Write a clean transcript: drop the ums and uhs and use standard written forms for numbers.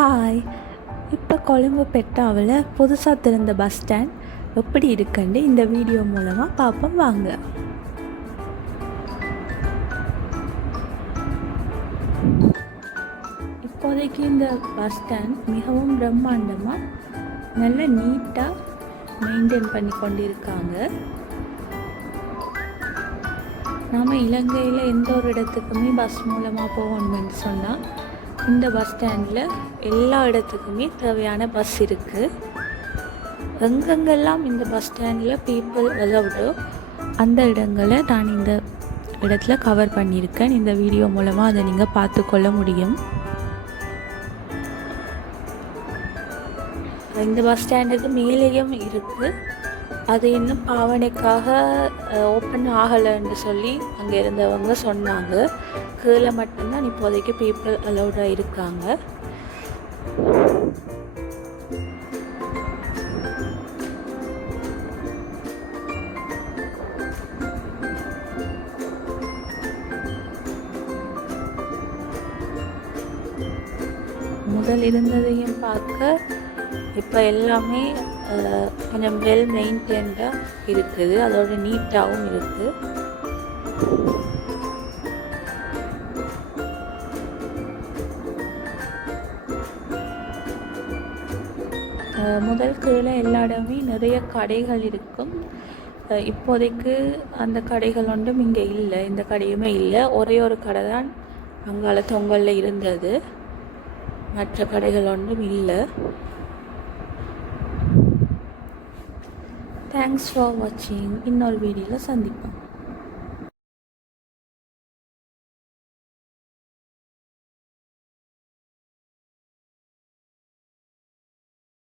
Hi. இப்போ கொழும்பு பெட்டாவில் புதுசாக திறந்த பஸ் ஸ்டாண்ட் எப்படி இருக்குன்னு இந்த வீடியோ மூலமாக பார்ப்போம் வாங்க. இப்போதைக்கு இந்த பஸ் ஸ்டாண்ட் மிகவும் பிரம்மாண்டமாக நல்ல நீட்டாக மெயின்டைன் பண்ணி கொண்டிருக்காங்க. நாம் இலங்கையில் எந்த ஒரு இடத்துக்குமே பஸ் மூலமாக போகணும்னு சொன்னால் இந்த பஸ் ஸ்டாண்டில் எல்லா இடத்துக்குமே தேவையான பஸ் இருக்குது. எங்கெங்கெல்லாம் இந்த பஸ் ஸ்டாண்டில் பீப்புள் அலவுடோ அந்த இடங்களை நான் இந்த இடத்துல கவர் பண்ணியிருக்கேன். இந்த வீடியோ மூலமாக அதை நீங்கள் பார்த்துக்கொள்ள முடியும். இந்த பஸ் ஸ்டாண்டுக்கு மேலேயும் இருக்குது. அது இன்னும் பாவனைக்காக ஓப்பன் ஆகலைன்னு சொல்லி அங்கே இருந்தவங்க சொன்னாங்க. கீழே மட்டும்தான் இப்போதைக்கு பீப்புள் அலௌடாக இருக்காங்க. முதல் இருந்ததையும் பார்க்க இப்போ எல்லாமே கொஞ்சம் வெல் மெயின்டைன்டாக இருக்குது. அதோட நீட்டாகவும் இருக்குது. முதல் கீழே எல்லா இடமே நிறைய கடைகள் இருக்கும். இப்போதைக்கு அந்த கடைகள் ஒன்றும் இங்கே இல்லை. இந்த கடையுமே இல்லை. ஒரே ஒரு கடை தான் அங்கால தொங்கலில் இருந்தது. மற்ற கடைகள் ஒன்றும் இல்லை. தேங்க்ஸ் ஃபார் வாட்சிங். இன்னொரு வீடியோவில் சந்திப்போம்.